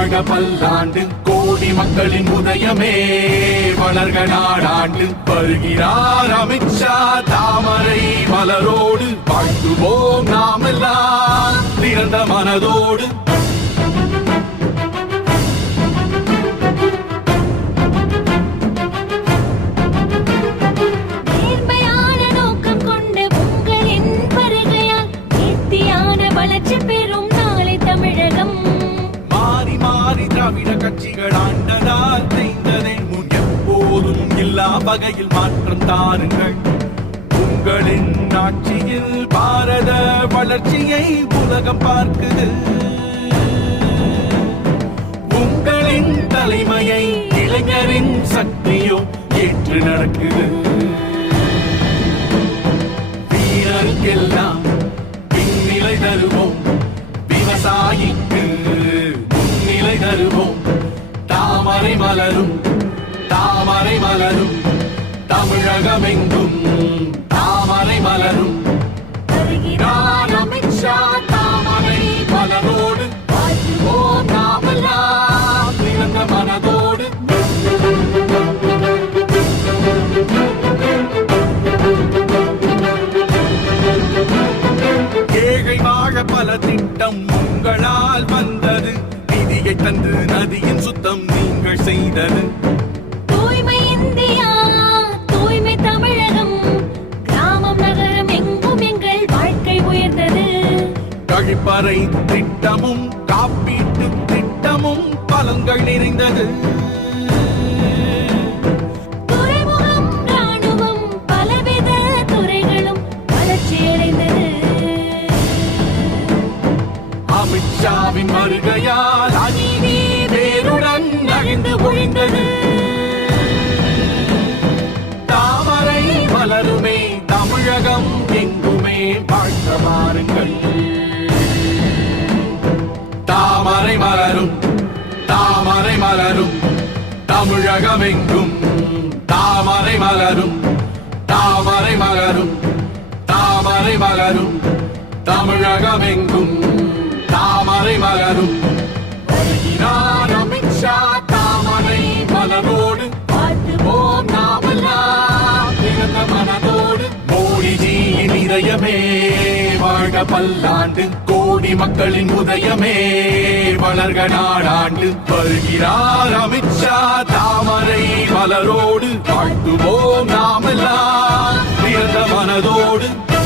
வாழ பல்லாண்டு கோடி மக்களின் உதயமே வளர்க நாடாண்டு வருகிறார் அமித்ஷா. தாமரை மலரோடு வாழ்த்துவோம் நாமெல்லாம் திறந்த மனதோடு. திராவிட கட்சிகள் ஆண்டதால் செய்ததை முன் எப்போதும் எல்லா வகையில் மாற்றம் தாருங்கள். உங்களின் ஆட்சியில் பாரத வளர்ச்சியை உலகம் பார்க்குது. உங்களின் தலைமையை இளைஞரின் சக்தியோ ஏற்று நடக்குது. வீரருக்கெல்லாம் முன்னிலை தருவோம் தாமரை மலரும் தாமரை மலரும் தமிழகமெங்கும் தாமரை மலரும். வருகிறார் அமித்ஷா தாமரை மலரோடு வாழ்த்துவோம் நாமெல்லாம் திறந்த மனதோடு. ஏழை வாழ பல திட்டம் வந்தது தந்து நதியின் சுத்தம் நீங்கள் செய்தது. தூய்மை இந்தியா தூய்மை தமிழகம். கிராமம் நகரம் எங்கும் எங்கள் வாழ்க்கை உயர்ந்தது. கழிப்பறை திட்டமும் காப்பீட்டு திட்டமும் பலன்கள் நிறைந்தது. அமித்ஷாவின் வருகையால் அநீதி தமிழகம் எங்குமே வாழ்த்த பாருங்கள் தாமரை மலரும் தாமரை மலரும் தமிழகம் எங்கும். தாமரை மலரும் தாமரை மலரும் தாமரை மலரும் தமிழகம் எங்கும். தாமரை மலரும் உதயமே இதயமே வாழ்க பல்லாண்டு. கோடி மக்களின் உதயமே வளர்க நாடாண்டு. வருகிறார் அமித்ஷா தாமரை மலரோடு. வாழ்த்துவோம் நாமெல்லாம் மனதோடு.